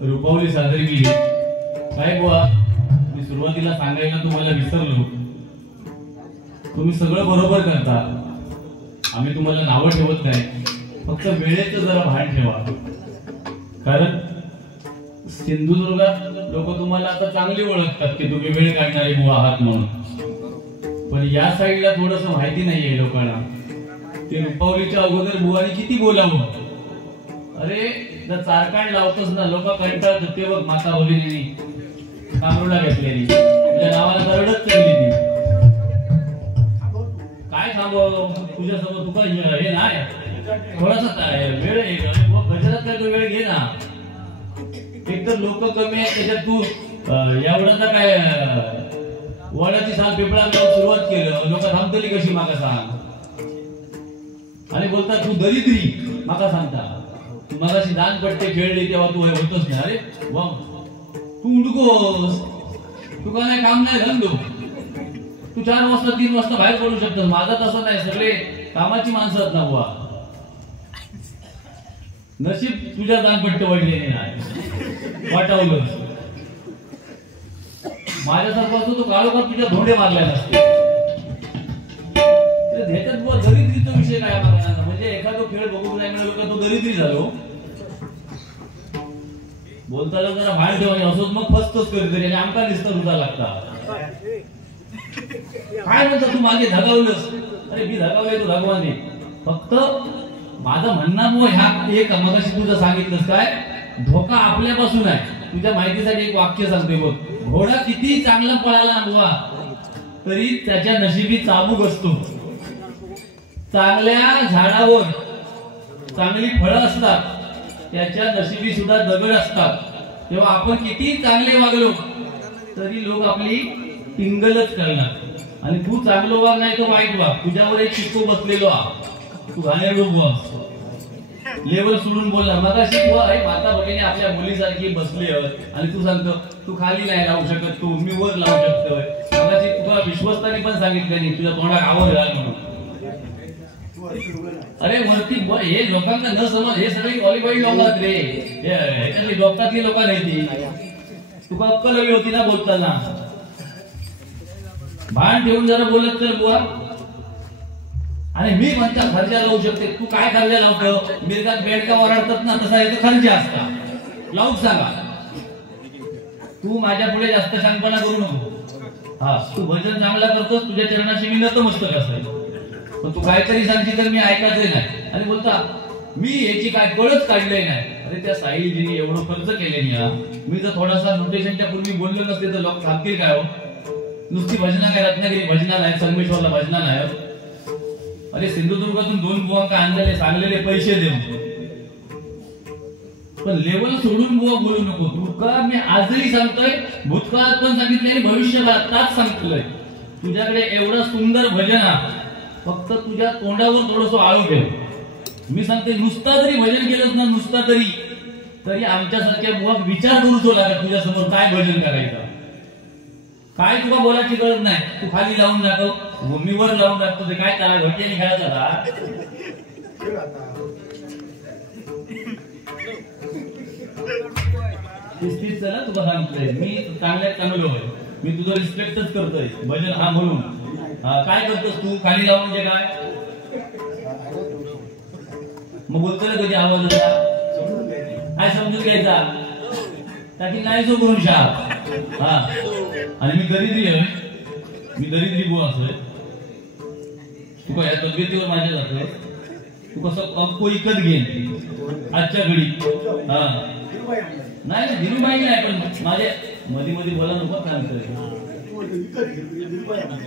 रूपावली सादर केली। काय बुवा, मी सुरुवातीला सांगायला तुम्हाला विसरलो, तुम्ही सगळं बरोबर करता, आम्ही तुम्हाला नावं ठेवत नाही, फक्त वेळेचं जरा भान ठेवा। कारण सिंधुदुर्गात लोक तुम्हाला आता चांगली ओळखतात की तुम्ही वेळ काढणारे बुवा आहात म्हणून, पण या साईडला थोडस माहिती नाहीये लोकांना। ते रूपावलीच्या अगोदर बुवाने किती बोलावं, अरे जर चारकांड लावतोस ना लोक कंटाळत, ते बघ माता होली कामरूला घेतलेली, तुझ्या नावाला दरडच चढली ती, काय थांबव तुझ्यासोबत, तुका हे नाही थोडासा वेळ आहे, गजरात काय तो वेळ घे ना। एक तर लोक कमी आहे, त्याच्यात तू एवढाचा काय वडाची साल पिपळा सुरुवात केलं, लोक थांबतली कशी माका सांग, आणि बोलतात तू दरिद्री माका सांगता, तू मगाशी दान पट्टे खेळले तेव्हा तू होतच नाही, अरे वा तू उडकोस, तुका नाही काम नाही धंदो, तू 4 वाजता 3 वाजता बाहेर पडू शकतोस, माझा तसं नाही, सगळे कामाची माणसं आहेत ना बुवा, नशीब तुझ्या दानपट्टे वडलेले नाही वाटावलं, माझ्यासारखं असतो तो काळोखात तुझ्या धोंडे मारले नसते। ह्याच्यात बुवा दरिद्रीचा विषय काय मागणार, म्हणजे एखादा खेळ बघू नाही मिळालो का तो दरिद्री झालो, बोलताना जरा भान ठेवा, असोच मग फसतोच कधीतरी आणि आमका निस्तर होता लागता, काय म्हणतो तू मागे धगावलंस, अरे मी धगावले तू भगवान, फक्त माझं म्हणणं बुवा ह्या एक मगाशी तुझं सांगितलंस काय, धोका आपल्यापासून आहे। तुझ्या माहितीसाठी एक वाक्य सांगतोय बघ, घोडा किती चांगला पळाला ना बुवा तरी त्याच्या नशिबी चाबूक असतो, चांगल्या झाडावर चांगली फळं असतात, त्याच्या नशिबी सुद्धा दगड असतात। तेव्हा आपण किती चांगले वागलो तरी लोक आपली टिंगलच करणार, आणि तू चांगलो वाग नाही तर वाईट वाग, तुझ्यावर एक शिक्को बसलेलो आ, तू घाणेरडो बुवा लेवल सोडून बोलला, मगाशी बुवा अरे माता भगिनी आपल्या मुलीसारखी बसली आणि तू सांगतो तू खाली नाही लावू शकत, तू मी वर लावू शकतोय, मगाशी तुला विश्वस्तानी पण सांगितलं नाही तुझ्या तोंडात आवर घाल म्हणून, अरे वरती हे लोकांना न समज, हे सगळे क्वालिफाईड लोक आहेत रे, ह्याच्यातली डॉक्टरातली लोक नाही ती, तुका अक्कल हवी होती ना बोलताना, भान ठेवून जरा बोलत तर बुवा। आणि मी म्हणता खर्चा लावू शकते, तू काय खर्चा लावतो, मिरगात बेडका ओरडतात ना तसा येतो खर्चा असता, लावूच सांगा, तू माझ्या पुढे जास्त शांतपणा करू नको, हा तू भजन चांगला करतोस, तुझ्या चरणाशी मी नतमस्तक असेल, पण तू काहीतरी सांगशील तर मी ऐकायचंय नाही, आणि बोलता मी याची काय कळच काढलंय नाही, अरे त्या साईजीने एवढं खर्च केले नाही, मी जर थोडासा नोटेशनच्या पूर्वी बोललो नसते तर लोक सांगतील काय हो, नुसती भजना काय रत्नागिरी भजना नाही, संगमेश्वरला भजना नाही, अरे सिंधुदुर्गातून 2 बुवांका आणलेले सांगलेले पैसे देऊ, पण लेवल सोडून बुवा बोलू नको, तुका मी आजही सांगतोय, भूतकाळात पण सांगितले आणि भविष्यकाळात ताच सांगतोय, तुझ्याकडे एवढं सुंदर भजन आहे, फक्त तुझ्या तोंडावर थोडस आळू ठेव, मी सांगते नुसता जरी भजन केलंच ना, नुसता तरी आमच्यासारख्या बुवा विचार करूचो लागत तुझ्या समोर काय भजन करायचं, काय तुका बोलायची गरज नाही, तू खाली लावून जातो, भूमीवर लावून जातो, ते काय त्याला घोट्याने खेळायचा का, चला तुका सांगतोय मी चांगल्यात चांगलो आहे, मी तुझं रिस्पेक्टच करतोय, भजन हा म्हणून, काय करतोस तू खाली लावून, म्हणजे काय मग बोलतोय कधी आवाज काय समजून घ्यायचा, ताकी नाही जो करून शाह, हा आणि मी दरिद्री आहे, मी दरिद्री बुवा असोय, तुका या तब्येतीवर माझ्या जातोय, तू कसं अक्को इकत घेईन आजच्या घडी, हा नाही धीरूबाई नाही, पण माझे मध्ये मध्ये बोला नको सांगतोय,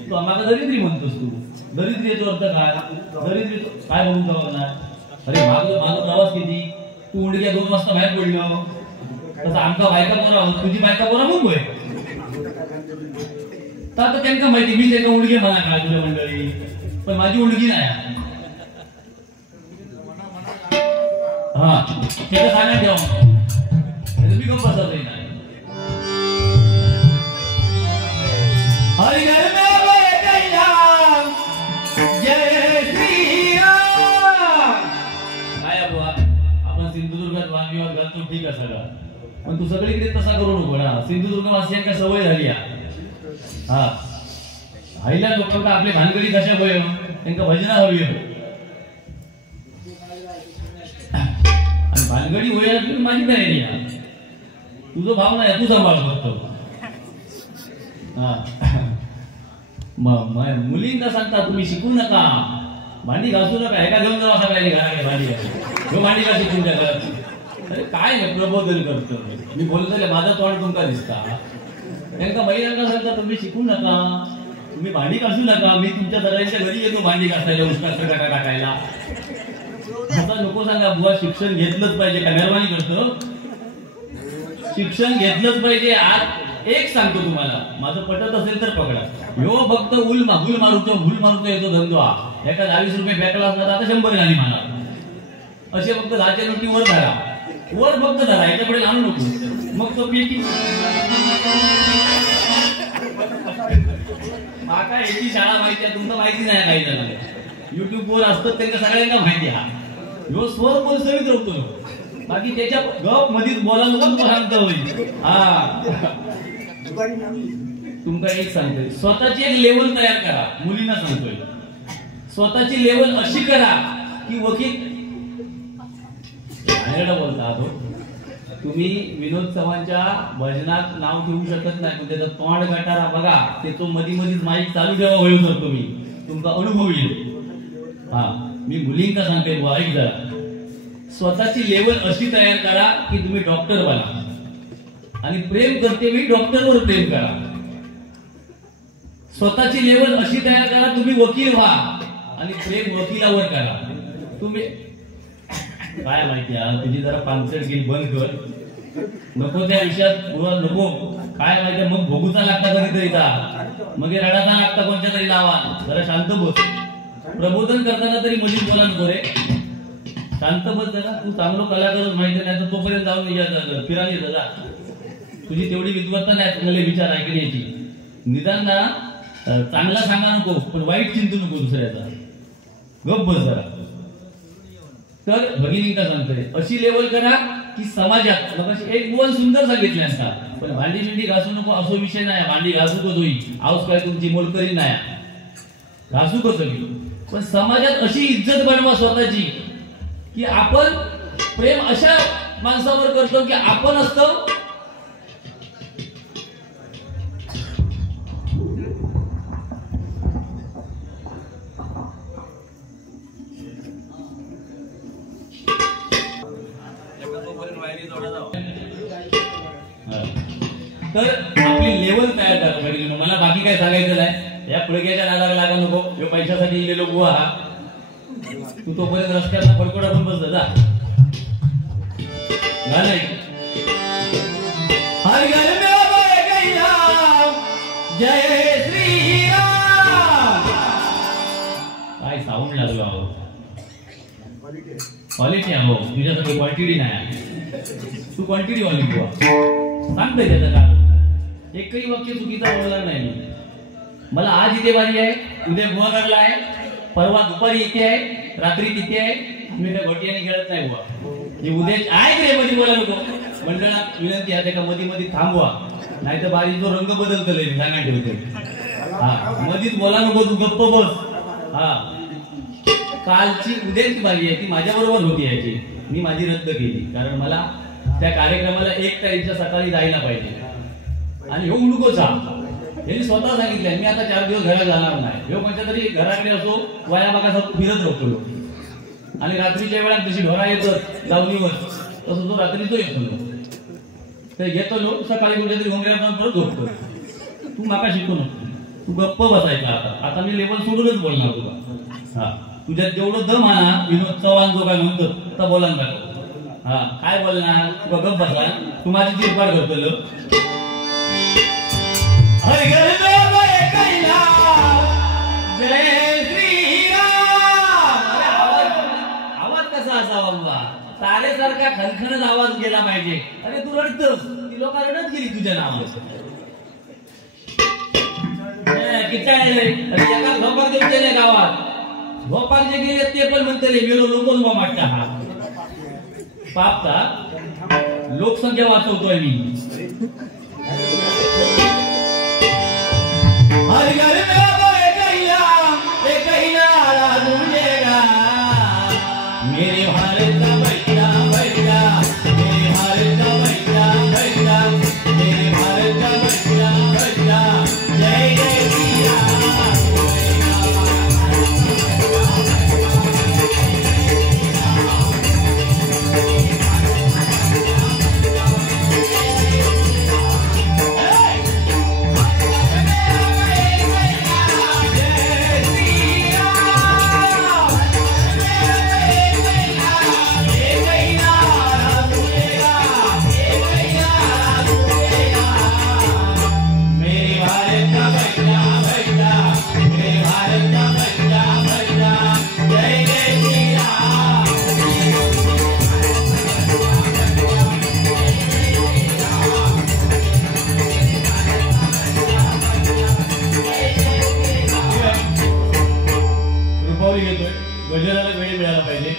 तू आम्हाला दरिद्री म्हणतोस, तू दरिद्री याचा अर्थ काय, दरिद्री काय बघून जावं, अरे माझा प्रवास किती, तू उंडक्या 2 वाजता बाहेर पडलो, तसं आमका बायका पोरा, तुझी बायका पोरा मुंबई, तर त्यांना माहिती मी त्यांना उडगी म्हणा काय तुझ्या मंडळी, पण माझी उडगी नाही, हा ते सांगा ठेवा, मी गप्प बसत नाही, हरी जय श्री राम, काय बुवा आपण सिंधुदुर्गात वादविवाद घालतो ठीक आहे सगळं, पण तू सगळीकडे तसा करू नको ना. सिंधुदुर्ग वासियांना सवय झाली हा. आईला लोकांना आपले भानगडी कशा होय त्यांना भजना हवी आणि भानगडी होय माझी तयारी आहे. तुझं भाव नाही तू सांभाळ करतो. मुलींना सांगता तुम्ही शिकू नका, भांडी घासू नका, एका घेऊन जावा सगळ्यांनी घराकडे भांडी घालू. भांडी घासी तुमच्या घरात. अरे काय प्रबोधन करतो मी बोलतो माझा तोंड तुमका दिसता. त्यांना महिलांना सांगता तुम्ही शिकू नका, तुम्ही भांडी घासू नका, मी तुमच्या सगळ्यांच्या घरी येतो भांडी घासायला, उष्णाचा टाका टाकायला. आता नको सांगा बुवा शिक्षण घेतलंच पाहिजे का? मेहरबानी करतो शिक्षण घेतलंच पाहिजे. आज एक सांगतो तुम्हाला, माझं पटत असेल तर पकडा. ह्यो फक्त हुल मारूतो येतो धंदो हा. एका 20 रुपये फेकला असला तर आता 100 झाली मला. असे फक्त 10च्या नोटी वर धरा, वर फक्त धरा, याच्याकडे आणू नको. मग तो पीकी माका याची शाळा माहिती आहे, तुमचं माहिती नाही. काही जणांना युट्यूब वर असतं त्यांना सगळ्यांना माहिती आहे. ह्यो स्वर बोल सवित रोखतो, बाकी त्याच्या गप मधीच बोला नको शांत होईल. तुमका एक सांगतोय, स्वतःची एक लेवल तयार करा. मुलींना सांगतोय स्वतःची लेवल अशी करा की वकील बोलता तो तुम्ही विनोद चव्हाणच्या भजनात नाव ठेवू शकत नाही, पण त्याचा तोंड गटारा बघा, ते तो मधीच माईक चालू ठेवा होईल तर तुम्ही तुमचा अनुभव येईल. हा मी मुलींना सांगते बुवा ऐक जरा, स्वतःची लेवल अशी तयार करा की तुम्ही डॉक्टर बना आणि प्रेम करते वेळी डॉक्टरवर प्रेम करा. स्वतःची लेवल अशी तयार करा तुम्ही वकील व्हा आणि प्रेम वकिलावर करा. तुम्ही काय माहिती आहे तुझी जरा पानसट गेली बंद कर, नको त्या विषयात नको. काय माहिती मग भोगूचा लागता कधीतरी मग रडाचा लागता कोणत्या तरी लावा. जरा शांत बस. प्रबोधन करताना तरी मुली बोला नको रे, शांत बस जरा. तू चांगलं कलाकारच माहिती नाही तर तोपर्यंत जाऊन फिरायला जा. तुझी तेवढी विद्वत्ता नाही चांगले विचार ऐकण्याची. निदान ना चांगला सांगा नको पण वाईट चिंतू नको दुसऱ्याचा. गप्प बस जरा. तर भगिनींना सांगतोय अशी लेवल करा की समाजात मग एक बोल सुंदर सांगितले असता, पण भांडी बिंडी घासू नको असो विषय नाही. भांडी घासू कसं होईल, आऊस काय तुमची मोलकरी नाही, घासू कसं होईल. पण समाजात अशी इज्जत बनवा स्वतःची की आपण प्रेम अशा माणसावर करतो की आपण असतो तर आपली लेवल तयार करा पाहिजे. मला बाकी काय सांगायचं नाही. या पुळग्याच्या नादाला लागा नको. जो पैशासाठी इलेलो बुवा हा, तू तोपर्यंत रस्त्याला फडकोडा पण बसला जा. गाणं हर घर में गैया जय श्री राम. काय साऊंड लागलो आहो, क्वालिटी आहो. तुझ्यासाठी क्वांटिटी नाही, तू क्वांटिटी वाली बुवा सांगतोय त्याचं का. एकही वाक्य चुकीचा बोलणार नाही मी. मला आज इथे बारी आहे, उद्या गुहागरला आहे, परवा दुपारी इथे आहे, रात्री तिथे आहे. मी त्या घोटियाने खेळत नाही बुवा. उद्या आहे रे मध्ये बोला नको. मंडळात विनंती आहे का मध्ये थांबवा, नाही तर बारी जो रंग बदलतोय सांगा ठेवते. हा मधीच बोला नको, तू गप्प बस. हा कालची उद्याची बारी आहे ती माझ्या बरोबर होती याची, मी माझी रद्द केली कारण मला त्या कार्यक्रमाला 1 तारीखच्या सकाळी जायला पाहिजे. आणि हो उडकोचा यांनी स्वतः सांगितलंय मी आता 4 दिवस घरात जाणार नाही. हो कोणत्या तरी घराकडे असो वाया बागा फिरत राहतो आणि रात्रीच्या वेळात जशी ढोरा येतात लावणीवर तसं तो रात्री तो येतो. तर येतो लोक सकाळी कुठे तरी घोंगऱ्यात जाऊन परत झोपतो. तू माका शिकू नको, तू गप्प बसायचा. आता मी लेवल सोडूनच बोलणार तुला. हा तुझ्यात जेवढं दम हा ना, विनोद चव्हाण जो काय म्हणतो आता बोला ना. हा काय बोलणार, तू गप्प बसा. तू माझी चिरपाड करतो. हर घर में गैया जय श्री राम. आवाज कसा असावा बाबा, तारेसारखा खणखणच आवाज गेला पाहिजे. अरे तू रडतोस, ती लोक रडत गेली तुझ्या नावात. एका झोपार देऊ गावात झोपार जे गेले ते पण म्हणते मेलो लोक वाटता. हा पापता लोकसंख्या वाचवतोय मी. हर घर में एक ही नारा गूंजेगा, मेरे भारत का बच्चा बच्चा, मेरे भारत का बच्चा बच्चा, मेरे भारत का बच्चा बच्चा, जय जय श्री राम. भजनाला वेळ मिळाला पाहिजे.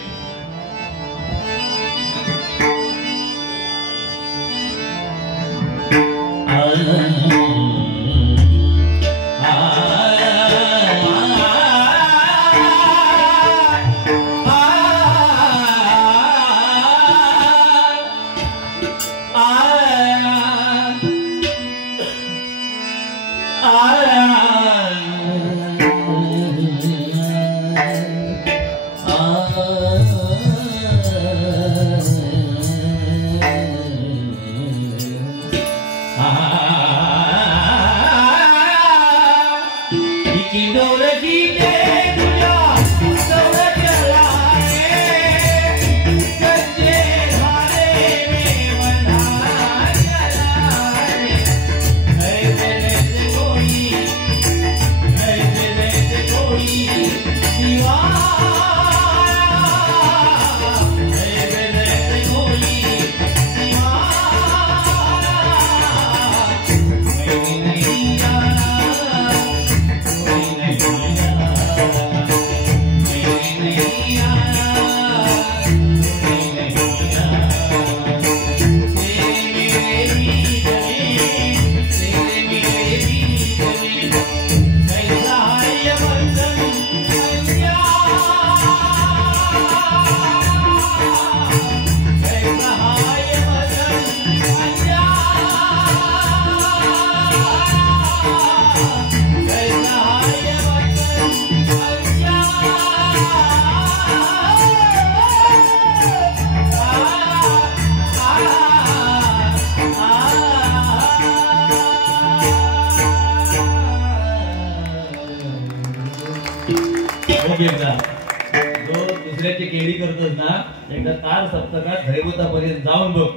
जो दुसऱ्याची केळी करतोस ना, एकदा तार सप्तकात दैवतापर्यंत जाऊन बघ,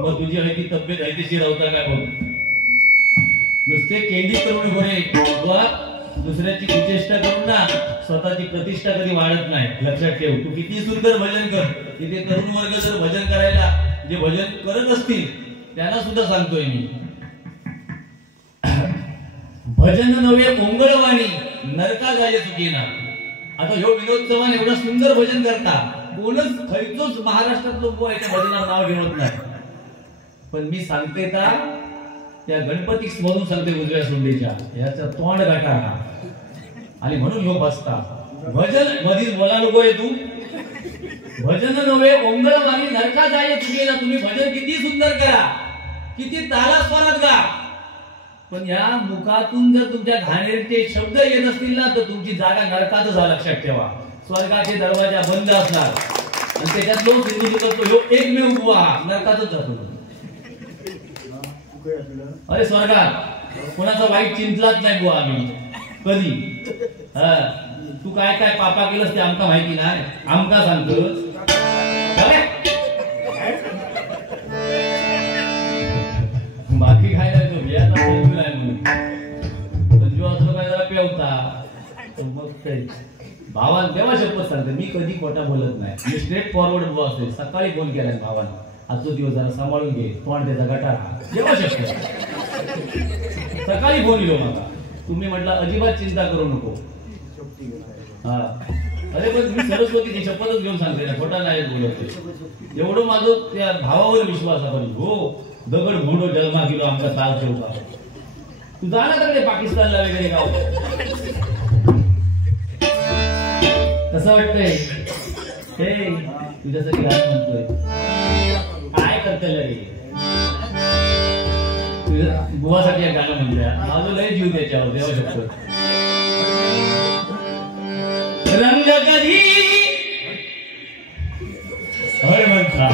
मग तुझी हयती तब्येत हयतीशी राहता काय बघ. नुसते केंडी करून होणे किंवा दुसऱ्याची कुचेष्टा करून ना स्वतःची प्रतिष्ठा कधी वाढत नाही. लक्षात ठेव. तू किती सुंदर भजन कर, तिथे तरुण वर्ग जर भजन करायला जे भजन करत असतील त्यांना सुद्धा सांगतोय मी, भजन नव्हे ओंगळवाणी नरका जाय चुकीना. आता ह्यो विनोद चव्हाण एवढा सुंदर भजन करता, कोणच खैचोच महाराष्ट्रात लोक याच्या भजनावर नाव घेत नाही. पण मी सांगते का त्या गणपती स्मरून सांगते उजव्या सोंडेच्या याचा तोंड गाठारा आणि म्हणून ह्यो बसता. भजन मधील बोला नको आहे तू. भजन नव्हे ओंगळवाणी नरका जाय चुकीना. तुम्ही भजन किती सुंदर करा, किती ताला स्वरात गा, पण या मुखातून जर तुमच्या घाणेरचे शब्द येत असतील ना तर तुमची जागा नरकातच आहे. लक्षात ठेवा. स्वर्गाचे दरवाजा बंद असणार आणि त्याच्यात लोक सिंधू करतो ह्यो एकमेव बुवा नरकातच जातो. अरे स्वर्गात कोणाचा वाईट चिंतलाच नाही बुवा आम्ही कधी. तू काय काय पापा केलंस ते आमका माहिती नाही, आमका सांगतोस. बाकी काय नाही तो बियाचा पेंजू नाही म्हणून संजू असं काय जरा पेवता. मग काय भावान तेव्हा शपथ सांगते मी कधी खोटा बोलत नाही. मी स्ट्रेट फॉरवर्ड बुवा असते. सकाळी फोन केलाय भावानं, आजचा दिवस जरा सांभाळून घे, तोंड त्याचा गटारा जेव्हा शक्य. सकाळी फोन येलो मला, तुम्ही म्हटलं अजिबात चिंता करू नको. हा अरे पण मी सरस्वतीची शपथच घेऊन सांगते ना, खोटा नाही बोलत. एवढं माझं त्या भावावर विश्वास आपण हो दगड भोंडो जन्मा गेलो आमचा ताल ठेवता. तू जा ना तिकडे पाकिस्तानला वगैरे गाव. कसं वाटतंय हे तुझ्यासाठी गाणं म्हणतोय. काय करते रे तुझ्या बुवासाठी एक गाणं म्हणतोय. माझं लय जीव त्याच्यावर देऊ शकतो. रंग कधी हळ म्हणता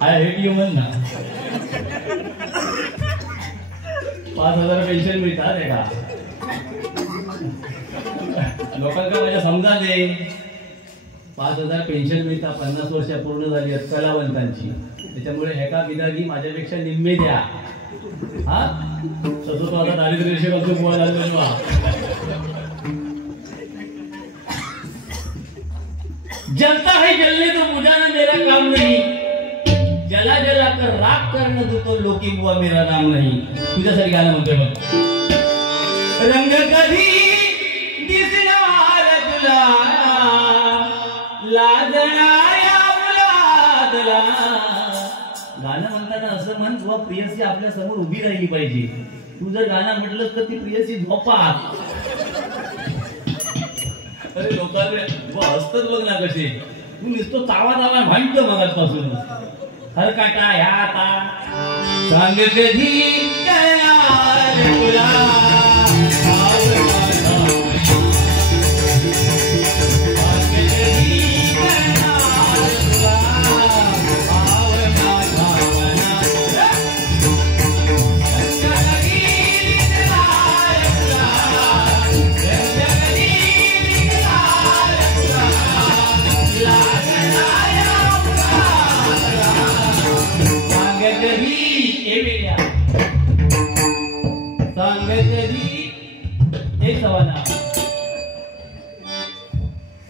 आय हेट यू म्हण ना. 5,000 पेन्शन मिळतात आहे का लोकांना माझ्या समजा दे. 5,000 पेन्शन मिळतात. 50 वर्ष पूर्ण झाली आहेत कलावंतांची. त्याच्यामुळे एका विधागी माझ्यापेक्षा निम्मे द्या. हा तसं तो आता दारिद्र्य रेषेवर बुवा लागलो. जलता है जलने तो बुझाना मेरा काम नहीं. जला जला कर राख करना तो लोकी बुवा मेरा नाम नहीं. तुझ्यासाठी गाणं म्हणतोय बघ. रंग कधी दिसणार तुला लाजणाया मुलादला. गाणं म्हणताना असं म्हण बुवा प्रियसी आपल्या समोर उभी राहिली पाहिजे. तू जर गाणं म्हटलंस तर ती प्रियसी झोपात. अरे लोकांना हसतच बघ ना कसे. तू नुसतं तावा तावा भांडतो मगाचपासून. हर काटा ह्या आता सांग कधी करणार तुला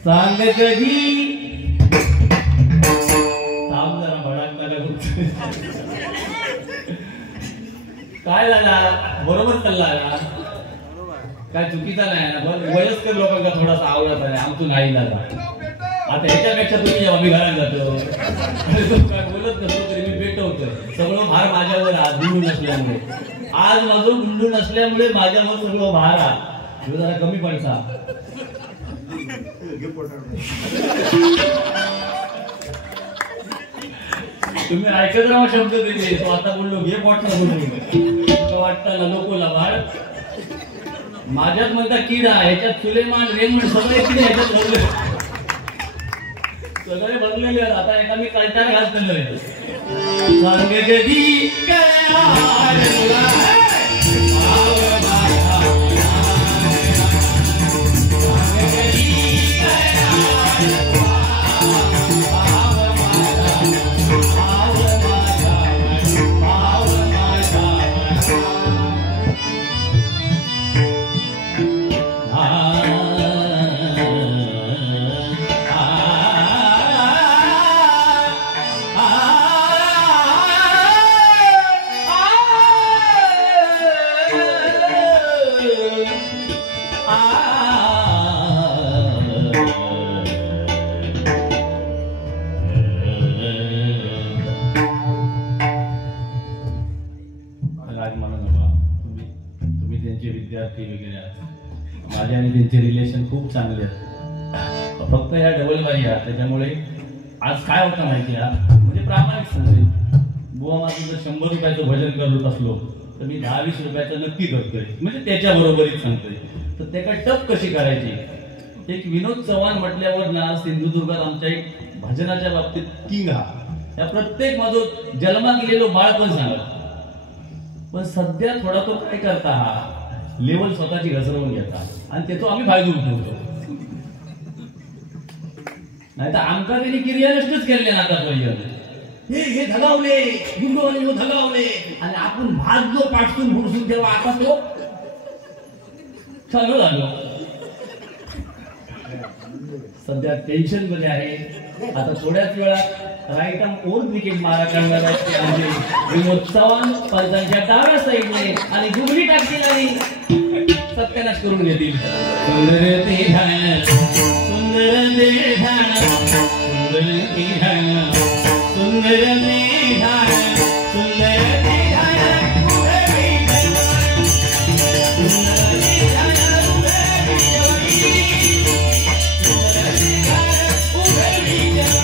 सांग कधी थांब जरा भडाकला. काय झाला बरोबर चालला ना. काय चुकीचा नाही ना. पण वयस्कर लोकांना थोडासा आवडत आहे. आमचं नाही झाला. आता ह्याच्यापेक्षा तुम्ही जेव्हा मी घरात जातो काय बोलत नसतो तरी मी पेटवतोय. सगळं भार माझ्यावर आज गुंडून नसल्यामुळे. आज माझं गुंडून नसल्यामुळे माझ्यावर सगळं भार आज जरा कमी पडता. तुम्ही ऐकत राहा शब्द देते. तो आता बोललो घे पोटला बोललो वाटतं ना नकोला भाड. माझ्यात म्हणता किडा. ह्याच्यात सुलेमान रेमंड सगळे किडे ह्याच्यात भरले. सगळे भरलेले. आता एका मी कल्टार घालतो. सांग कधी करणार तुला माझे आणि त्यांचे रिलेशन खूप चांगले आहेत. फक्त ह्या डबल बाई आहेत. त्याच्यामुळे आज काय होतं माहिती आहे म्हणजे प्रामाणिक सांगते. बुवा माझं जर 100 रुपयाचं भजन करत असलो तर मी 10-20 रुपयाचं नक्की करतोय. म्हणजे त्याच्या बरोबरीत सांगतोय. तर त्याला टप कशी करायची. एक विनोद चव्हाण म्हटल्यावर ना सिंधुदुर्गात आमच्या एक भजनाच्या बाबतीत किंग हा. त्या प्रत्येक माझं जन्मा गेलेलो बाळ पण सांगत. पण सध्या थोडा तो काय करता हा लेवल स्वतःची घसरवून घेता आणि त्याचा आम्ही फायदा उठवतो. नाही तर आमका त्यांनी क्रिया नष्टच केले ना आतापर्यंत. हे धगावले गुंडवाले धगावले आणि आपण भात जो पाठसून भुडसून तेव्हा आता तो चालू झालो. सध्या टेन्शन मध्ये आहे. आता थोड्याच वेळात राईट आर्म ओन विकेट मारा करणार आहे विनोद चव्हाण. पंचांच्या डाव्या साईडने आणि दुगडी टाकली नाही. सत्यानाश मॅच करून घेतील. सुंदर ते ढाण सुंदर ते ढाण सुंदर ते ढाण सुंदर ते ढाण सुंदर ते ढाण उभे विठ्ठल सुंदर ते ढाण उभे विठ्ठल सुंदर ते ढाण उभे विठ्ठल.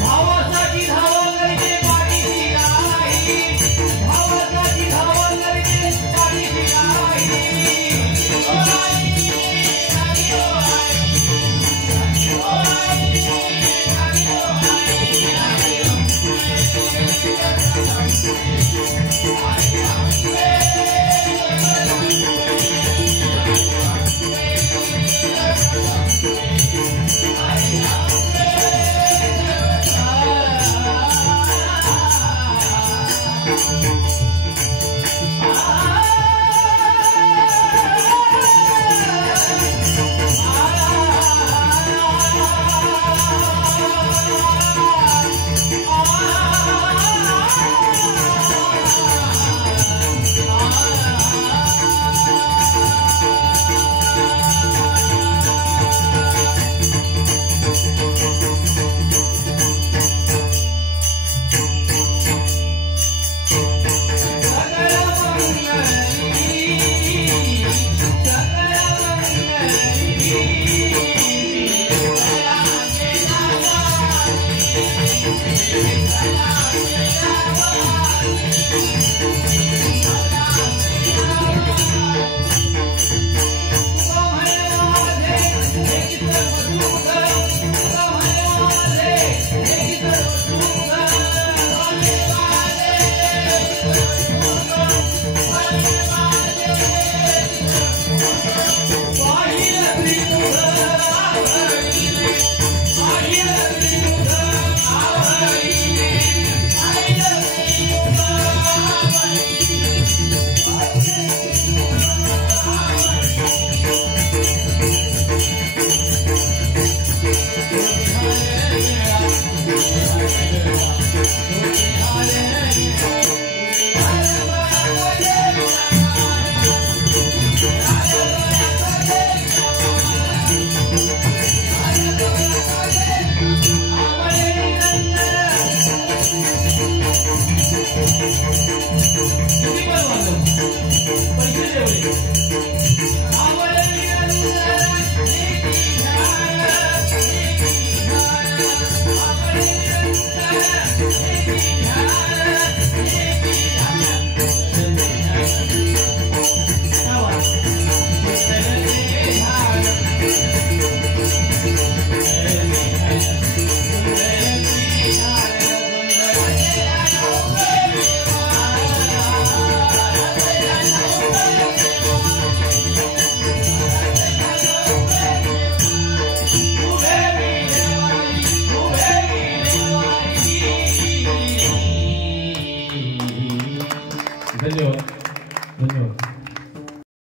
भावासाठी धावा Yeah.